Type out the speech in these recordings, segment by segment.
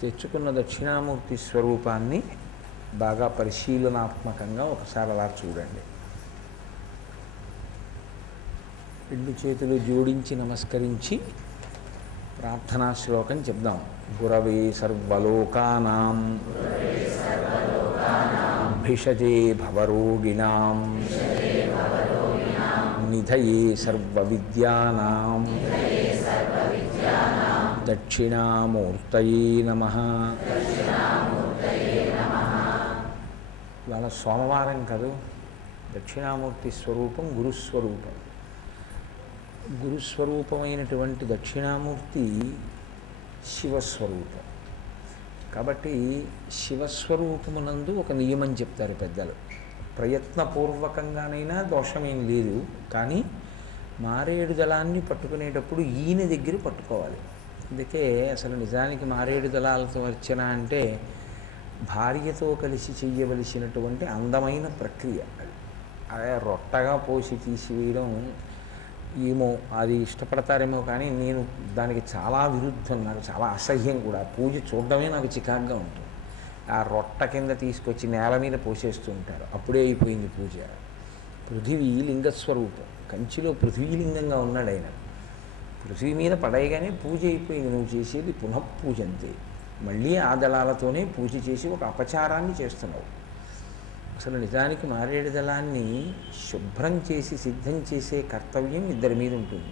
తెచ్చుకున్న దక్షిణామూర్తి స్వరూపాన్ని బాగా పరిశీలనాత్మకంగా ఒకసారి అలా చూడండి. రెండు చేతులు జోడించి నమస్కరించి ప్రార్థనా శ్లోకం చెప్దాం. గురవే సర్వలోకానాం భిషజే భవరోగిణాం నిధయే సర్వవిద్యానాం దక్షిణామూర్తయే నమః. ఇవాళ సోమవారం కాదు, దక్షిణామూర్తి స్వరూపం గురుస్వరూపం. గురుస్వరూపమైనటువంటి దక్షిణామూర్తి శివస్వరూపం. కాబట్టి శివస్వరూపమునందు ఒక నియమం చెప్తారు పెద్దలు. ప్రయత్నపూర్వకంగానైనా దోషమేం లేదు, కానీ మారేడు దళాన్ని పట్టుకునేటప్పుడు ఈయన దగ్గర పట్టుకోవాలి. అందుకే అసలు నిజానికి మారేడు దళాలతో అర్చన అంటే భార్యతో కలిసి చెయ్యవలసినటువంటి అందమైన ప్రక్రియ. అదే రొట్టగా పోసి తీసివేయడం ఏమో అది ఇష్టపడతారేమో, కానీ నేను దానికి చాలా విరుద్ధం. నాకు చాలా అసహ్యం కూడా. పూజ చూడడమే నాకు చికాగ్గా ఉంటుంది. ఆ రొట్ట కింద తీసుకొచ్చి నేల మీద పోసేస్తూ ఉంటారు. అప్పుడే అయిపోయింది పూజ. పృథివీ లింగస్వరూపం. కంచిలో పృథ్వీలింగంగా ఉన్నాడు ఆయన. పృథివీ మీద పడేయగానే పూజ అయిపోయింది. నువ్వు చేసేది పునఃపూజ అంతే. మళ్ళీ ఆ దళాలతోనే పూజ చేసి ఒక అపచారాన్ని చేస్తున్నావు. అసలు నిజానికి మారేడు దళాన్ని శుభ్రం చేసి సిద్ధం చేసే కర్తవ్యం ఇద్దరి మీద ఉంటుంది.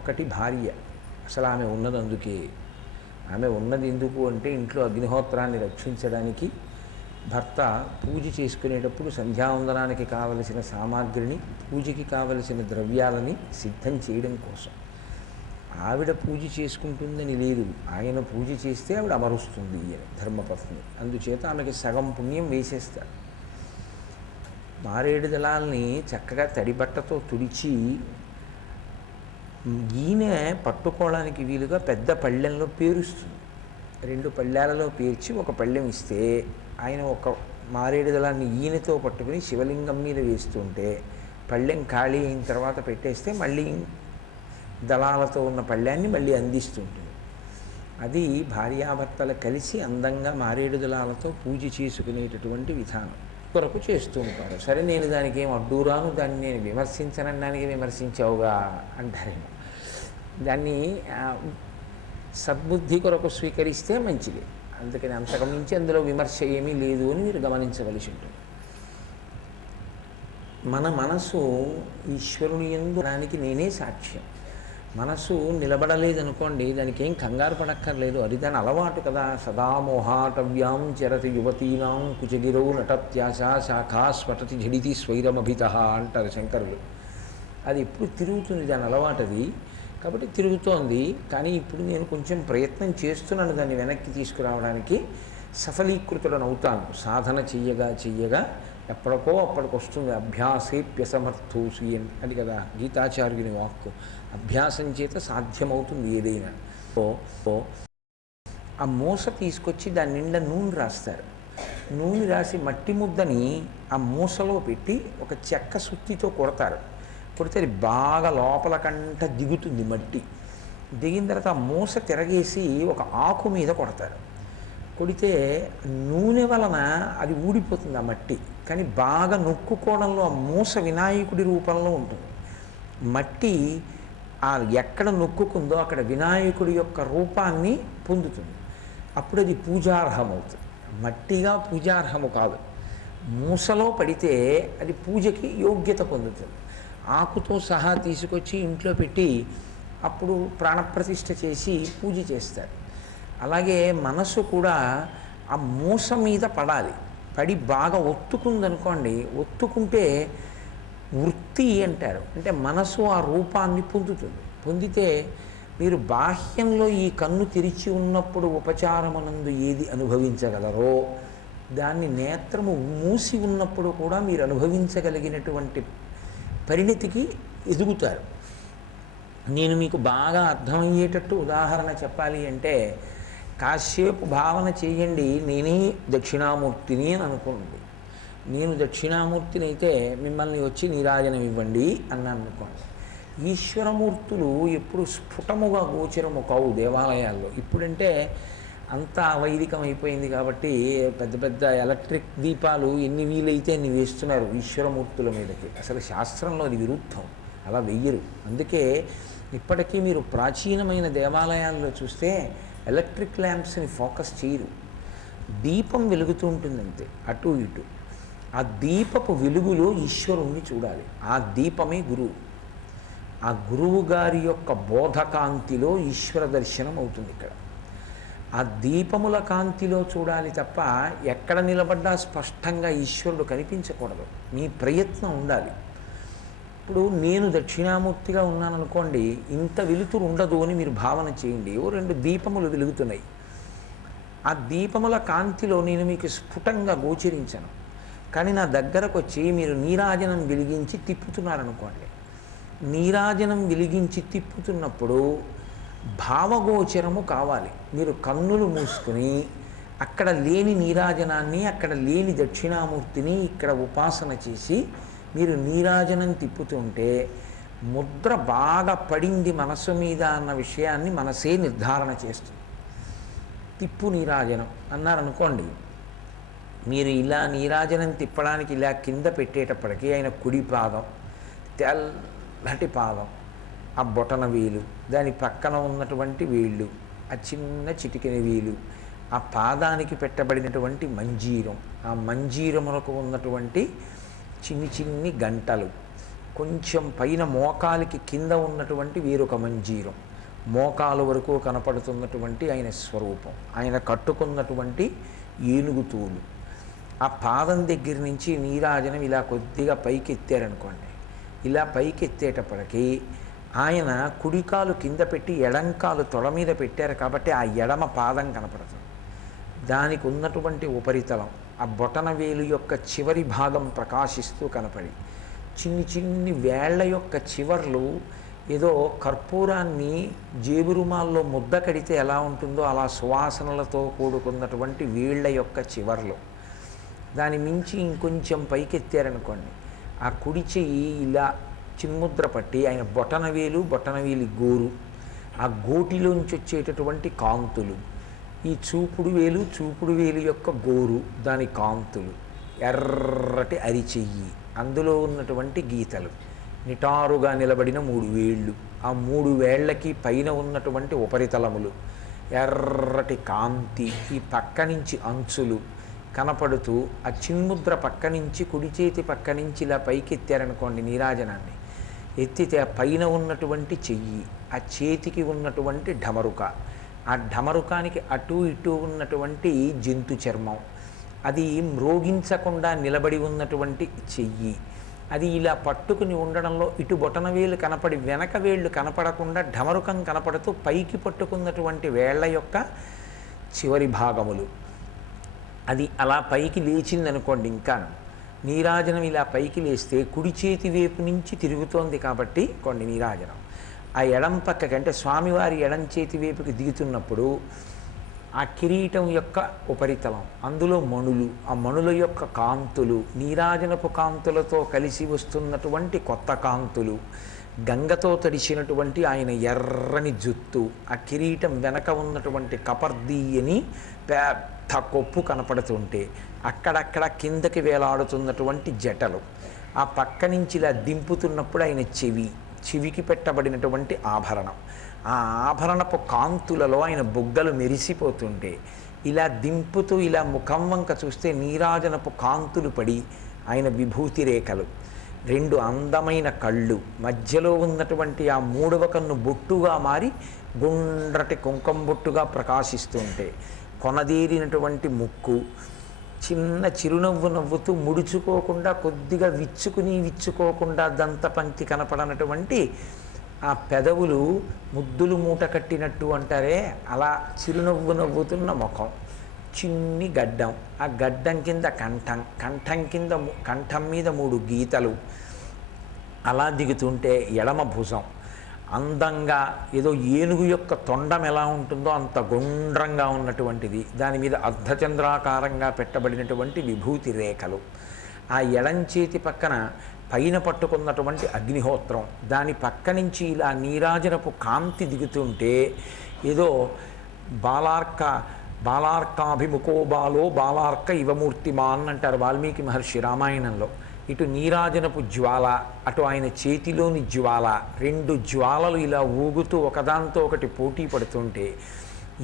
ఒకటి భార్య. అసలు ఆమె ఉన్నది అందుకే. ఆమె ఉన్నది ఎందుకు అంటే ఇంట్లో అగ్నిహోత్రాన్ని రక్షించడానికి. భర్త పూజ చేసుకునేటప్పుడు సంధ్యావందనానికి కావలసిన సామాగ్రిని, పూజకి కావలసిన ద్రవ్యాలని సిద్ధం చేయడం కోసం. ఆవిడ పూజ చేసుకుంటుందని లేదు, ఆయన పూజ చేస్తే ఆవిడ అమరుస్తుంది అని ధర్మపత్ని. అందుచేత ఆమెకి సగం పుణ్యం వేసేస్తారు. మారేడు దళాల్ని చక్కగా తడిబట్టతో తుడిచి ఈయన పట్టుకోవడానికి వీలుగా పెద్ద పళ్ళెంలో పేరుస్తుంది. 2 పళ్ళాలలో పేర్చి ఒక పళ్ళెం ఇస్తే ఆయన ఒక మారేడు దళాన్ని ఈయనతో పట్టుకుని శివలింగం మీద వేస్తుంటే పళ్ళెం ఖాళీ అయిన తర్వాత పెట్టేస్తే మళ్ళీ దళాలతో ఉన్న పళ్ళాన్ని మళ్ళీ అందిస్తుంటుంది. అది భార్యాభర్తలు కలిసి అందంగా మారేడు దళాలతో పూజ చేసుకునేటటువంటి విధానం కొరకు చేస్తూ ఉంటారు. సరే, నేను దానికి ఏం అడ్డూరాను, దాన్ని నేను విమర్శించనడానికి విమర్శించావుగా అంటారేమో. దాన్ని సద్బుద్ధి కొరకు స్వీకరిస్తే మంచిది. అందుకని అంతకుమించి అందులో విమర్శ ఏమీ లేదు అని మీరు గమనించవలసి ఉంటుంది. మన మనసు ఈశ్వరుని యందు దానికి నేనే సాక్ష్యం. మనసు నిలబడలేదనుకోండి, దానికి ఏం కంగారు పడక్కర్లేదు. అది దాని అలవాటు కదా. సదా మోహాటవ్యాం చరతి యువతీనాం కుచగిరౌ నటత్యాశ శాఖా స్వటతి ఝడితి స్వైరమభిత అంటారు శంకరులు. అది ఎప్పుడు తిరుగుతుంది, దాని అలవాటు అది. కాబట్టి తిరుగుతోంది. కానీ ఇప్పుడు నేను కొంచెం ప్రయత్నం చేస్తున్నాను దాన్ని వెనక్కి తీసుకురావడానికి. సఫలీకృతులను అవుతాను. సాధన చెయ్యగా ఎప్పటికో అప్పటికి వస్తుంది. అభ్యాసేప్యసమర్థోసి అని కదా గీతాచార్యుని వాక్కు. అభ్యాసం చేత సాధ్యమవుతుంది ఏదైనా. సో ఆ మూస తీసుకొచ్చి దాని నిండా నూనె రాస్తారు. నూనె రాసి మట్టి ముద్దని ఆ మూసలో పెట్టి ఒక చెక్క సుత్తితో కొడతారు. కొడితే అది బాగా లోపల కంట దిగుతుంది మట్టి. దిగిన తర్వాత ఆ మూస తిరగేసి ఒక ఆకు మీద కొడతారు. కొడితే నూనె వలన అది ఊడిపోతుంది ఆ మట్టి. కానీ బాగా నొక్కుకోవడంలో ఆ మూస వినాయకుడి రూపంలో ఉంటుంది. మట్టి ఆ ఎక్కడ నొక్కుకుందో అక్కడ వినాయకుడి యొక్క రూపాన్ని పొందుతుంది. అప్పుడు అది పూజార్హమవుతుంది. మట్టిగా పూజార్హము కాదు. మూసలో పడితే అది పూజకి యోగ్యత పొందుతుంది. ఆకుతో సహా తీసుకొచ్చి ఇంట్లో పెట్టి అప్పుడు ప్రాణప్రతిష్ఠ చేసి పూజ చేస్తారు. అలాగే మనసు కూడా ఆ మూస మీద పడాలి. పడి బాగా ఒత్తుకుందనుకోండి, ఒత్తుకుంటే వృత్తి అంటారు. అంటే మనసు ఆ రూపాన్ని పొందుతుంది. పొందితే మీరు బాహ్యంలో ఈ కన్ను తెరిచి ఉన్నప్పుడు ఉపచారమునందు ఏది అనుభవించగలరో దాన్ని నేత్రము మూసి ఉన్నప్పుడు కూడా మీరు అనుభవించగలిగినటువంటి పరిణతికి ఎదుగుతారు. నేను మీకు బాగా అర్థమయ్యేటట్టు ఉదాహరణ చెప్పాలి అంటే, కాసేపు భావన చేయండి, నేనే దక్షిణామూర్తిని అని అనుకోండి. నేను దక్షిణామూర్తిని అయితే మిమ్మల్ని వచ్చి నీరాజనం ఇవ్వండి అన్నాను అనుకోండి. ఈశ్వరమూర్తులు ఎప్పుడు స్ఫుటముగా గోచరము కావు దేవాలయాల్లో. ఇప్పుడంటే అంతా అవైదికం అయిపోయింది కాబట్టి పెద్ద పెద్ద ఎలక్ట్రిక్ దీపాలు ఎన్ని వీలైతే అన్ని వేస్తున్నారు ఈశ్వరమూర్తుల మీదకి. అసలు శాస్త్రంలో అది విరుద్ధం, అలా వెయ్యరు. అందుకే ఇప్పటికీ మీరు ప్రాచీనమైన దేవాలయాల్లో చూస్తే ఎలక్ట్రిక్ ల్యాంప్స్ని ఫోకస్ చేయరు, దీపం వెలుగుతూ ఉంటుంది అంతే అటు ఇటు. ఆ దీపపు వెలుగులో ఈశ్వరుణ్ణి చూడాలి, ఆ దీపమే గురువు. ఆ గురువు గారి యొక్క బోధకాంతిలో ఈశ్వర దర్శనం అవుతుంది. ఇక్కడ ఆ దీపముల కాంతిలో చూడాలి తప్ప ఎక్కడ నిలబడ్డా స్పష్టంగా ఈశ్వరుడు కనిపించకూడదు. మీ ప్రయత్నం ఉండాలి. ఇప్పుడు నేను దక్షిణామూర్తిగా ఉన్నాననుకోండి, ఇంత వెలుతురు ఉండదు అని మీరు భావన చేయండి. ఓ 2 దీపములు వెలుగుతున్నాయి. ఆ దీపముల కాంతిలో నేను మీకు స్ఫుటంగా గోచరించను. కానీ నా దగ్గరకు వచ్చి మీరు నీరాజనం వెలిగించి తిప్పుతున్నారనుకోండి, నీరాజనం వెలిగించి తిప్పుతున్నప్పుడు భావగోచరము కావాలి. మీరు కన్నులు మూసుకుని అక్కడ లేని నీరాజనాన్ని, అక్కడ లేని దక్షిణామూర్తిని ఇక్కడ ఉపాసన చేసి మీరు నీరాజనం తిప్పుతుంటే ముద్ర బాగా పడింది మనసు మీద అన్న విషయాన్ని మనసే నిర్ధారణ చేస్తుంది. తిప్పు నీరాజనం అన్నారనుకోండి, మీరు ఇలా నీరాజనం తిప్పడానికి ఇలా కింద పెట్టేటప్పటికీ ఆయన కుడి పాదం, తెల్లటి పాదం, ఆ బొటన వేలు, దాని పక్కన ఉన్నటువంటి వేళ్ళు, ఆ చిన్న చిటికెన వేలు, ఆ పాదానికి పెట్టబడినటువంటి మంజీరం, ఆ మంజీరములకు ఉన్నటువంటి చిన్ని చిన్ని గంటలు, కొంచెం పైన మోకాలికి కింద ఉన్నటువంటి వేరొక మంజీరం, మోకాలు వరకు కనపడుతున్నటువంటి ఆయన స్వరూపం, ఆయన కట్టుకున్నటువంటి ఏనుగు తోలు, ఆ పాదం దగ్గర నుంచి నీరాజనం ఇలా కొద్దిగా పైకి ఎత్తారనుకోండి, ఇలా పైకి ఎత్తేటప్పటికీ ఆయన కుడికాలు కింద పెట్టి ఎడంకాలు తొడ మీద పెట్టారు కాబట్టి ఆ ఎడమ పాదం కనపడుతుంది. దానికి ఉన్నటువంటి ఉపరితలం, ఆ బొటన వేలు యొక్క చివరి భాగం ప్రకాశిస్తూ కనపడి, చిన్ని చిన్ని వేళ్ల యొక్క చివర్లు ఏదో కర్పూరాన్ని జేబు రుమాల్లో ముద్ద కడితే ఎలా ఉంటుందో అలా సువాసనలతో కూడుకున్నటువంటి వేళ్ల యొక్క చివర్లు. దాని మించి ఇంకొంచెం పైకెత్తారనుకోండి, ఆ కుడి చెయ్యి ఇలా చిన్ముద్ర పట్టి ఆయన బొటనవేలి గోరు, ఆ గోటిలోంచి వచ్చేటటువంటి కాంతులు, ఈ చూపుడు వేలు యొక్క గోరు, దాని కాంతులు, ఎర్రటి అరిచెయ్యి, అందులో ఉన్నటువంటి గీతలు, నిటారుగా నిలబడిన 3 వేళ్ళు, ఆ 3 వేళ్లకి పైన ఉన్నటువంటి ఉపరితలములు, ఎర్రటి కాంతి, ఈ పక్క నుంచి అంచులు కనపడుతూ ఆ చిన్ముద్ర పక్క నుంచి కుడి చేతి పక్క నుంచి ఇలా పైకి ఎత్తారనుకోండి నీరాజనాన్ని, ఎత్తితే ఆ పైన ఉన్నటువంటి చెయ్యి, ఆ చేతికి ఉన్నటువంటి ఢమరుక, ఆ ఢమరుకానికి అటు ఇటు ఉన్నటువంటి జంతు చర్మం, అది మ్రోగించకుండా నిలబడి ఉన్నటువంటి చెయ్యి, అది ఇలా పట్టుకుని ఉండడంలో ఇటు బొటనవేలు కనపడి వెనక వేళ్ళు కనపడకుండా ఢమరుకం కనపడుతూ పైకి పట్టుకున్నటువంటి వేళ్ల యొక్క చివరి భాగములు, అది అలా పైకి లేచిందనుకోండి. ఇంకా నీరాజనం ఇలా పైకి లేస్తే కుడి చేతి వైపు నుంచి తిరుగుతోంది కాబట్టి కొన్ని నీరాజనం ఆ ఎడం పక్కకి, అంటే స్వామివారి ఎడం చేతి వైపుకి దిగుతున్నప్పుడు ఆ కిరీటం యొక్క ఉపరితలం, అందులో మణులు, ఆ మణుల యొక్క కాంతులు, నీరాజనపు కాంతులతో కలిసి వస్తున్నటువంటి కొత్త కాంతులు, గంగతో తడిసినటువంటి ఆయన ఎర్రని జుత్తు, ఆ కిరీటం వెనక ఉన్నటువంటి కపర్దీయని పెద్ద కొప్పు కనపడుతుంటే అక్కడక్కడ కిందకి వేలాడుతున్నటువంటి జటలు, ఆ పక్క నుంచి ఇలా దింపుతున్నప్పుడు ఆయన చెవికి పెట్టబడినటువంటి ఆభరణం, ఆ ఆభరణపు కాంతులలో ఆయన బుగ్గలు మెరిసిపోతుంటే ఇలా దింపుతూ ఇలా ముఖం వంక చూస్తే నీరాజనపు కాంతులు పడి ఆయన విభూతి రేఖలు, 2 అందమైన కళ్ళు, మధ్యలో ఉన్నటువంటి ఆ 3వ కన్ను బొట్టుగా మారి గుండ్రటి కుంకం బొట్టుగా ప్రకాశిస్తుంటే, కొనదేరినటువంటి ముక్కు, చిన్న చిరునవ్వు నవ్వుతూ ముడుచుకోకుండా కొద్దిగా విచ్చుకోకుండా దంతపంక్తి కనపడనటువంటి ఆ పెదవులు ముద్దులు మూట కట్టినట్టు అంటారే అలా చిరునవ్వు నవ్వుతున్న ముఖం, చిన్ని గడ్డం, ఆ గడ్డం కింద కంఠం మీద 3 గీతలు అలా దిగుతుంటే ఎడమ భుజం అందంగా ఏదో ఏనుగు యొక్క తొండం ఎలా ఉంటుందో అంత గుండ్రంగా ఉన్నటువంటిది, దాని మీద అర్ధచంద్రాకారంగా పెట్టబడినటువంటి విభూతి రేఖలు, ఆ ఎడం చేతి పక్కన పైన పట్టుకున్నటువంటి అగ్నిహోత్రం, దాని పక్క నుంచి ఇలా నీరాజనపు కాంతి దిగుతుంటే ఏదో బాలార్క బాలార్కాభిముఖో బాలో బాలార్క ఇవమూర్తిమాన్ అంటారు వాల్మీకి మహర్షి రామాయణంలో. ఇటు నీరాజనపు జ్వాల, అటు ఆయన చేతిలోని జ్వాల, రెండు జ్వాలలు ఇలా ఊగుతూ ఒకదాంతో ఒకటి పోటీ పడుతుంటే,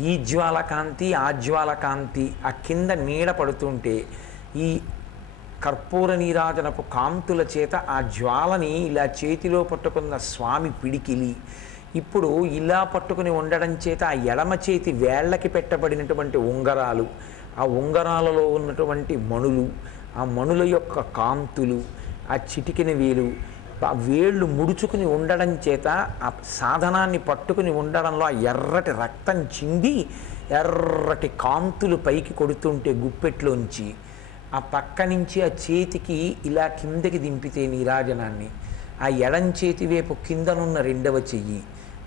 ఈ జ్వాల కాంతి ఆ జ్వాల కాంతి ఆ కింద నీడ పడుతుంటే, ఈ కర్పూర నీరాజనపు కాంతుల చేత ఆ జ్వాలని ఇలా చేతిలో పట్టుకున్న స్వామి పిడికిలి ఇప్పుడు ఇలా పట్టుకుని ఉండడం చేత ఆ ఎడమ చేతి వేళ్ళకి పెట్టబడినటువంటి ఉంగరాలు, ఆ ఉంగరాలలో ఉన్నటువంటి మణులు, ఆ మణుల యొక్క కాంతులు, ఆ చిటికిన వేలు, ఆ వేళ్ళు ముడుచుకుని ఉండడం చేత ఆ సాధనాన్ని పట్టుకుని ఉండడంలో ఆ ఎర్రటి రక్తం చింది ఎర్రటి కాంతులు పైకి కొడుతుంటే గుప్పెట్లోంచి, ఆ పక్క నుంచి ఆ చేతికి ఇలా కిందకి దింపితే నీరాజనాన్ని, ఆ ఎడం చేతి వైపు కిందనున్న రెండవ చెయ్యి,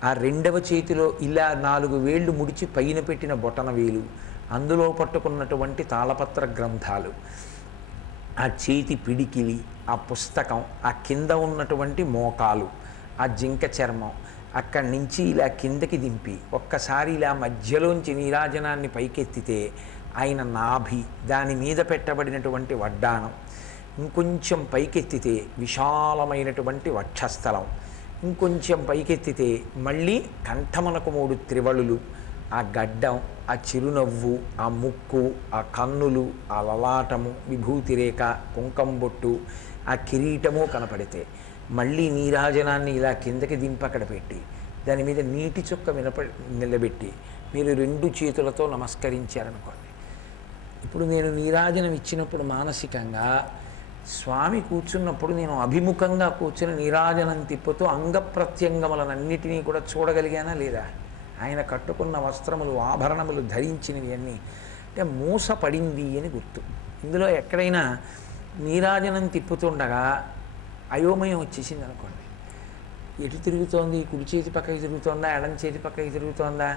ఆ రెండవ చేతిలో ఇలా 4 వేళ్ళు ముడిచి పైన పెట్టిన బొటన వేలు, అందులో పట్టుకున్నటువంటి తాళపత్ర గ్రంథాలు, ఆ చేతి పిడికిలి, ఆ పుస్తకం, ఆ కింద ఉన్నటువంటి మోకాలు, ఆ జింక చర్మం, అక్కడి నుంచి ఇలా కిందకి దింపి ఒక్కసారి ఇలా మధ్యలోంచి నీరాజనాన్ని పైకెత్తితే ఆయన నాభి, దాని మీద పెట్టబడినటువంటి వడ్డాణం, ఇంకొంచెం పైకెత్తితే విశాలమైనటువంటి వక్షస్థలం, ఇంకొంచెం పైకెత్తితే మళ్ళీ కంఠమునకు 3 త్రివళులు, ఆ గడ్డం, ఆ చిరునవ్వు, ఆ ముక్కు, ఆ కన్నులు, ఆ లలాటము, విభూతిరేఖ, కుంకం బొట్టు, ఆ కిరీటము కనపడితే మళ్ళీ నీరాజనాన్ని ఇలా కిందకి దింపి అక్కడ పెట్టి దాని మీద నీటి చుక్క నిలబెట్టి మీరు 2 చేతులతో నమస్కరించారనుకోండి. ఇప్పుడు నేను నీరాజనం ఇచ్చినప్పుడు మానసికంగా స్వామి కూర్చున్నప్పుడు నేను అభిముఖంగా కూర్చుని నీరాజనం తిప్పుతూ అంగప్రత్యంగములనన్నిటినీ కూడా చూడగలిగానా లేదా? ఆయన కట్టుకున్న వస్త్రములు, ఆభరణములు ధరించినవి అన్నీ అంటే మూసపడింది అని గుర్తు. ఇందులో ఎక్కడైనా నీరాజనం తిప్పుతుండగా అయోమయం వచ్చేసింది అనుకోండి, ఎటు తిరుగుతోంది, కుడి చేతి పక్కకి తిరుగుతోందా, ఎడం చేతి పక్కకి తిరుగుతోందా,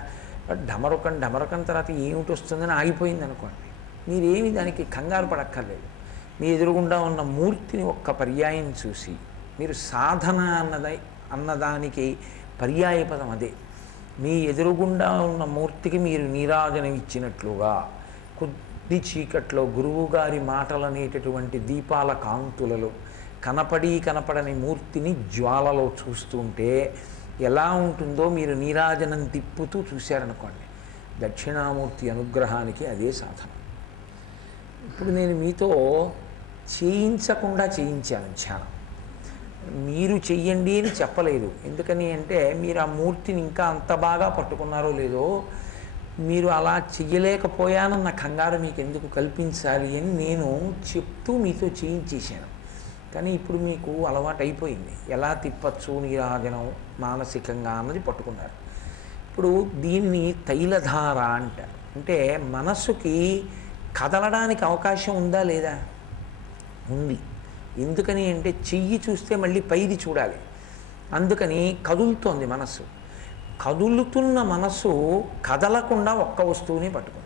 ఢమరుకం తర్వాత ఏమిటి వస్తుందని ఆగిపోయింది అనుకోండి, మీరేమి దానికి కంగారు పడక్కర్లేదు. మీ ఎదురుగుండా ఉన్న మూర్తిని ఒక్క పర్యాయం చూసి మీరు సాధన అన్నదానికి పర్యాయ పదం అదే. మీ ఎదురుగుండా ఉన్న మూర్తికి మీరు నీరాజనం ఇచ్చినట్లుగా కొద్ది చీకట్లో గురువుగారి మాటలనేటటువంటి దీపాల కాంతులలో కనపడని మూర్తిని జ్వాలలో చూస్తుంటే ఎలా ఉంటుందో మీరు నీరాజనం తిప్పుతూ చూశారనుకోండి, దక్షిణామూర్తి అనుగ్రహానికి అదే సాధన. ఇప్పుడు నేను మీతో చేయించకుండా చేయించాను ధ్యానం, మీరు చెయ్యండి అని చెప్పలేదు. ఎందుకని అంటే మీరు ఆ మూర్తిని ఇంకా అంత బాగా పట్టుకున్నారో లేదో, మీరు అలా చెయ్యలేకపోయానన్న కంగారు మీకు ఎందుకు కల్పించాలి అని నేను చెప్తూ మీతో చేయించేశాను. కానీ ఇప్పుడు మీకు అలవాటు అయిపోయింది, ఎలా తిప్పచ్చు నీరాజనం మానసికంగా అన్నది పట్టుకున్నారు. ఇప్పుడు దీన్ని తైలధార అంటారు. అంటే మనస్సుకి కదలడానికి అవకాశం ఉందా లేదా? ఉంది. ఎందుకని అంటే చెయ్యి చూస్తే మళ్ళీ పైది చూడాలి, అందుకని కదులుతోంది మనస్సు. కదులుతున్న మనస్సు కదలకుండా ఒక్క వస్తువుని పట్టుకుంది.